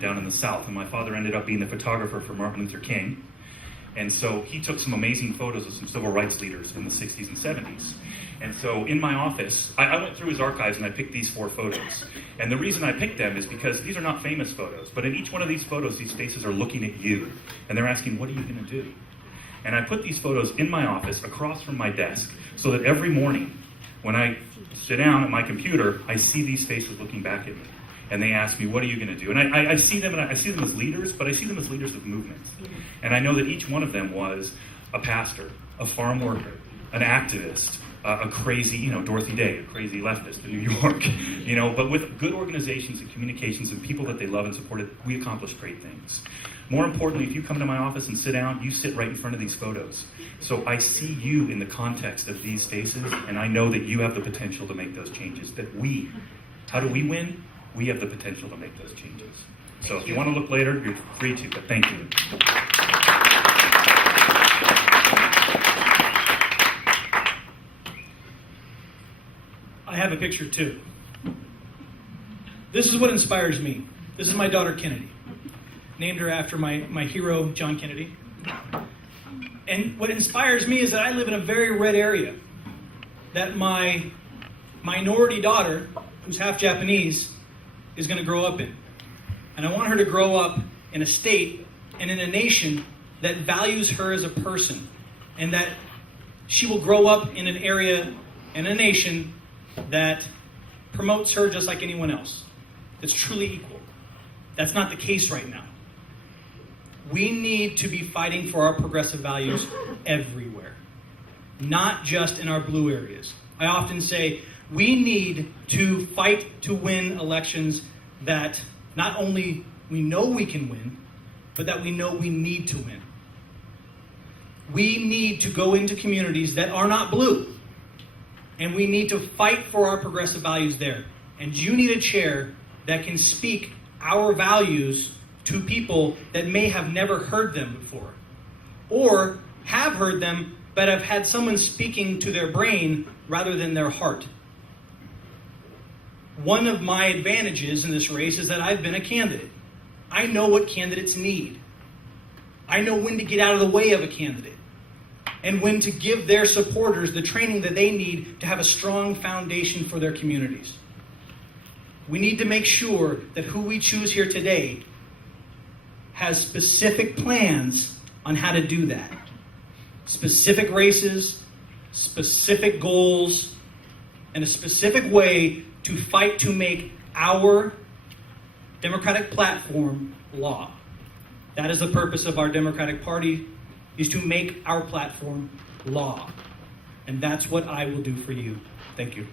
down in the South, and my father ended up being the photographer for Martin Luther King. And so he took some amazing photos of some civil rights leaders in the 60s and 70s. And so in my office, I went through his archives and I picked these 4 photos. And the reason I picked them is because these are not famous photos, but in each one of these photos, these faces are looking at you. And they're asking, what are you going to do? And I put these photos in my office across from my desk so that every morning when I sit down at my computer, I see these faces looking back at me. And they ask me, what are you going to do? And I see them, and I see them as leaders, but I see them as leaders of movements. And I know that each one of them was a pastor, a farm worker, an activist, a crazy, Dorothy Day, a crazy leftist in New York. But with good organizations and communications and people that they love and supported, we accomplish great things. More importantly, if you come to my office and sit down, you sit right in front of these photos. So I see you in the context of these faces, and I know that you have the potential to make those changes. How do we win? We have the potential to make those changes. So if you want to look later, you're free to, but thank you. I have a picture too. This is what inspires me. This is my daughter Kennedy. Named her after my hero, John Kennedy. And what inspires me is that I live in a very red area. That my minority daughter, who's half Japanese, is going to grow up in. And I want her to grow up in a state and in a nation that values her as a person. And that she will grow up in an area and a nation that promotes her just like anyone else. That's truly equal. That's not the case right now. We need to be fighting for our progressive values everywhere, not just in our blue areas. I often say we need to fight to win elections that not only we know we can win, but that we know we need to win. We need to go into communities that are not blue, and we need to fight for our progressive values there. And you need a chair that can speak our values to people that may have never heard them before, or have heard them but have had someone speaking to their brain rather than their heart. One of my advantages in this race is that I've been a candidate. I know what candidates need. I know when to get out of the way of a candidate and when to give their supporters the training that they need to have a strong foundation for their communities. We need to make sure that who we choose here today has specific plans on how to do that. Specific races, specific goals, and a specific way to fight to make our Democratic platform law. That is the purpose of our Democratic Party, is to make our platform law. And that's what I will do for you. Thank you.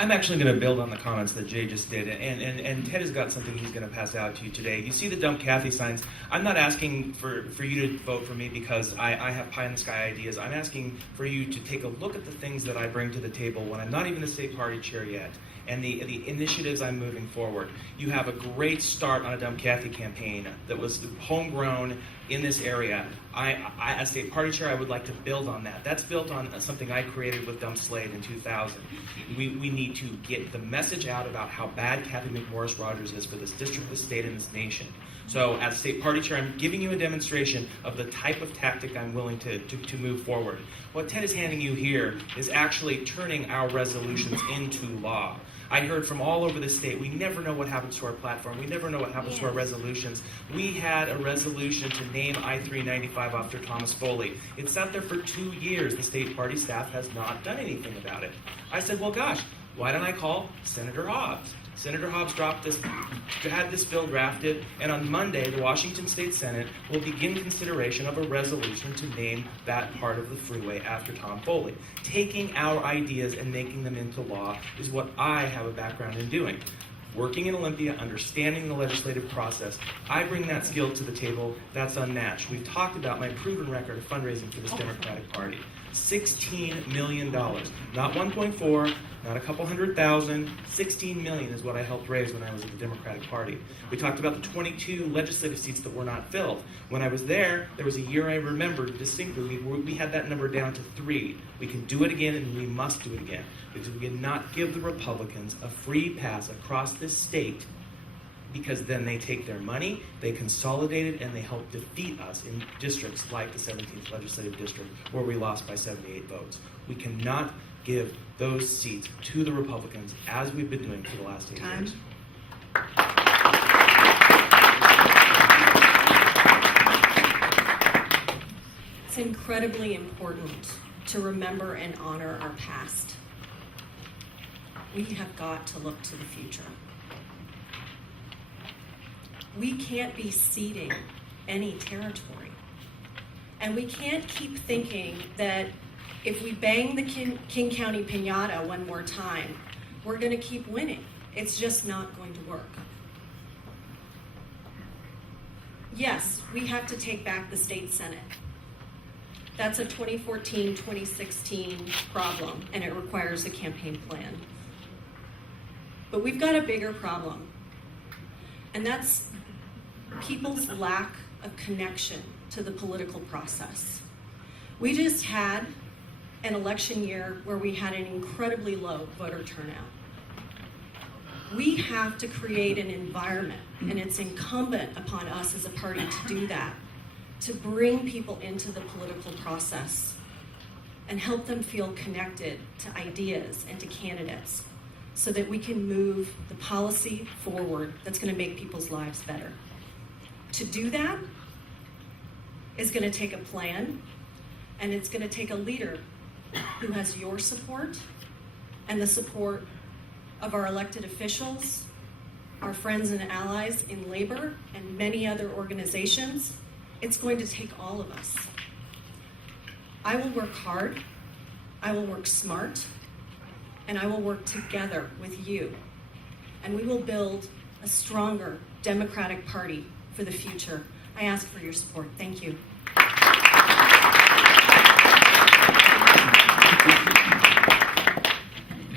I'm actually going to build on the comments that Jay just did, and Ted has got something he's going to pass out to you today. You see the Dump Kathy signs. I'm not asking for you to vote for me because I have pie-in-the-sky ideas. I'm asking for you to take a look at the things that I bring to the table when I'm not even the state party chair yet, and the initiatives I'm moving forward. You have a great start on a Dump Kathy campaign that was homegrown in this area. As state party chair, I would like to build on that. That's built on something I created with Dump Slade in 2000. We need to get the message out about how bad Kathy McMorris Rogers is for this district, this state, and this nation. So as state party chair, I'm giving you a demonstration of the type of tactic I'm willing to move forward. What Ted is handing you here is actually turning our resolutions into law. I heard from all over the state, we never know what happens to our platform. We never know what happens to our resolutions. We had a resolution to name I-395 after Thomas Foley. It sat there for 2 years. The state party staff has not done anything about it. I said, well, gosh, why don't I call Senator Hobbs? Senator Hobbs had this bill drafted, and on Monday, the Washington State Senate will begin consideration of a resolution to name that part of the freeway after Tom Foley. Taking our ideas and making them into law is what I have a background in doing. Working in Olympia, understanding the legislative process, I bring that skill to the table. That's unmatched. We've talked about my proven record of fundraising for this Democratic Party. $16 million. Not 1.4, not a couple 100,000, 16 million is what I helped raise when I was at the Democratic Party. We talked about the 22 legislative seats that were not filled. When I was there was a year I remembered distinctly. We had that number down to 3. We can do it again, and we must do it again, because we cannot give the Republicans a free pass across this state, because then they take their money, they consolidate it, and they help defeat us in districts like the 17th Legislative District, where we lost by 78 votes. We cannot give those seats to the Republicans, as we've been doing for the last 8 years. It's incredibly important to remember and honor our past. We have got to look to the future. We can't be ceding any territory. And we can't keep thinking that if we bang the King County piñata one more time, we're going to keep winning. It's just not going to work. Yes, we have to take back the state Senate. That's a 2014-2016 problem, and it requires a campaign plan. But we've got a bigger problem, and that's people's lack of connection to the political process. We just had an election year where we had an incredibly low voter turnout. We have to create an environment, and it's incumbent upon us as a party to do that, to bring people into the political process and help them feel connected to ideas and to candidates so that we can move the policy forward that's going to make people's lives better. To do that is going to take a plan, and it's going to take a leader who has your support and the support of our elected officials, our friends and allies in labor, and many other organizations. It's going to take all of us. I will work hard, I will work smart, and I will work together with you. And we will build a stronger Democratic Party for the future. I ask for your support. Thank you.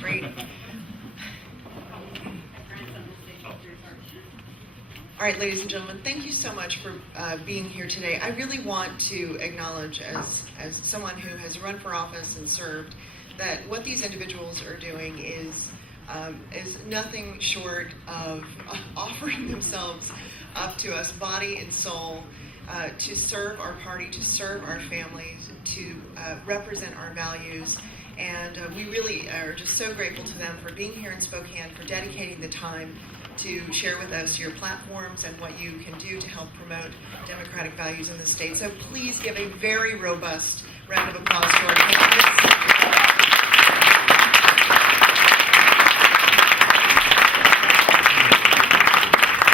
Great. All right, ladies and gentlemen, thank you so much for being here today. I really want to acknowledge, as someone who has run for office and served, that what these individuals are doing is nothing short of offering themselves up to us, body and soul, to serve our party, to serve our families, to represent our values. And we really are just so grateful to them for being here in Spokane, for dedicating the time to share with us your platforms and what you can do to help promote democratic values in the state. So please give a very robust round of applause to our candidates.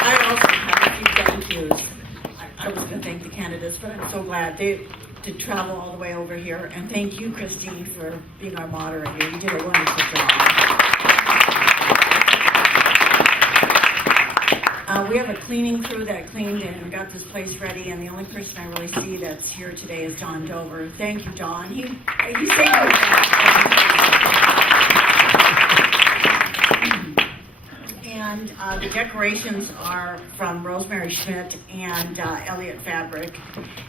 I also have a few thank yous. I was going to thank the candidates, but I'm so glad they did travel all the way over here. And thank you, Christine, for being our moderator. You did a wonderful job. We have a cleaning crew that cleaned and got this place ready, and the only person I really see that's here today is Don Dover. Thank you, Don. He saved me. And the decorations are from Rosemary Schmidt and Elliott Fabric.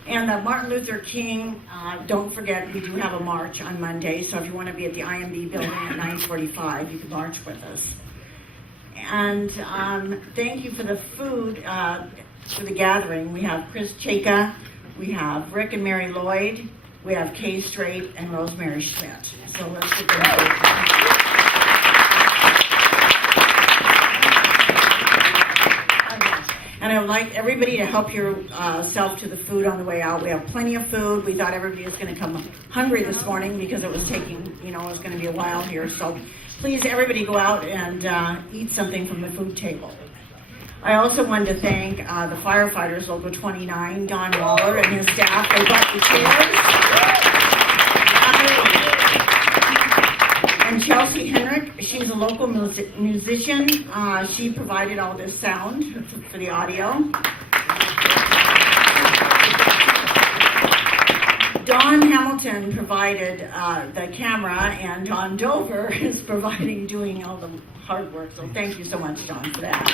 And Martin Luther King, don't forget, we do have a march on Monday, so if you want to be at the IMB building at 9:45, you can march with us. And thank you for the food for the gathering. We have Chris Chaka, we have Rick and Mary Lloyd, we have Kay Strait and Rosemary Schmidt. So let's get them started. And I would like everybody to help yourself to the food on the way out. We have plenty of food. We thought everybody was going to come hungry this morning because it was taking, it was going to be a while here. So please, everybody go out and eat something from the food table. I also wanted to thank the firefighters, Local 29, Don Waller and his staff. They brought the chairs. And Chelsea Henrik, she's a local musician. She provided all this sound for the audio. Don Hamilton provided the camera, and Don Dover is doing all the hard work. So thank you so much, Don, for that.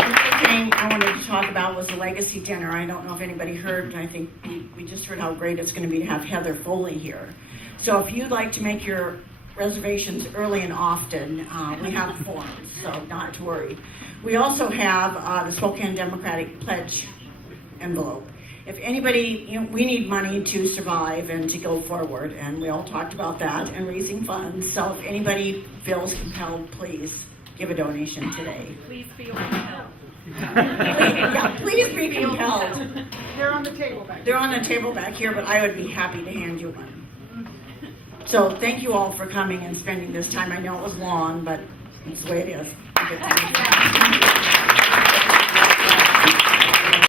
Another thing I wanted to talk about was the legacy dinner. I don't know if anybody heard. I think we just heard how great it's going to be to have Heather Foley here. So if you'd like to make your reservations early and often, we have forms, so not to worry. We also have the Spokane Democratic Pledge envelope. If anybody, we need money to survive and to go forward, and we all talked about that and raising funds. So if anybody feels compelled, please give a donation today. Please feel compelled. Please be compelled. They're on the table back. They're on the table back here, but I would be happy to hand you one. So thank you all for coming and spending this time. I know it was long, but it's the way it is.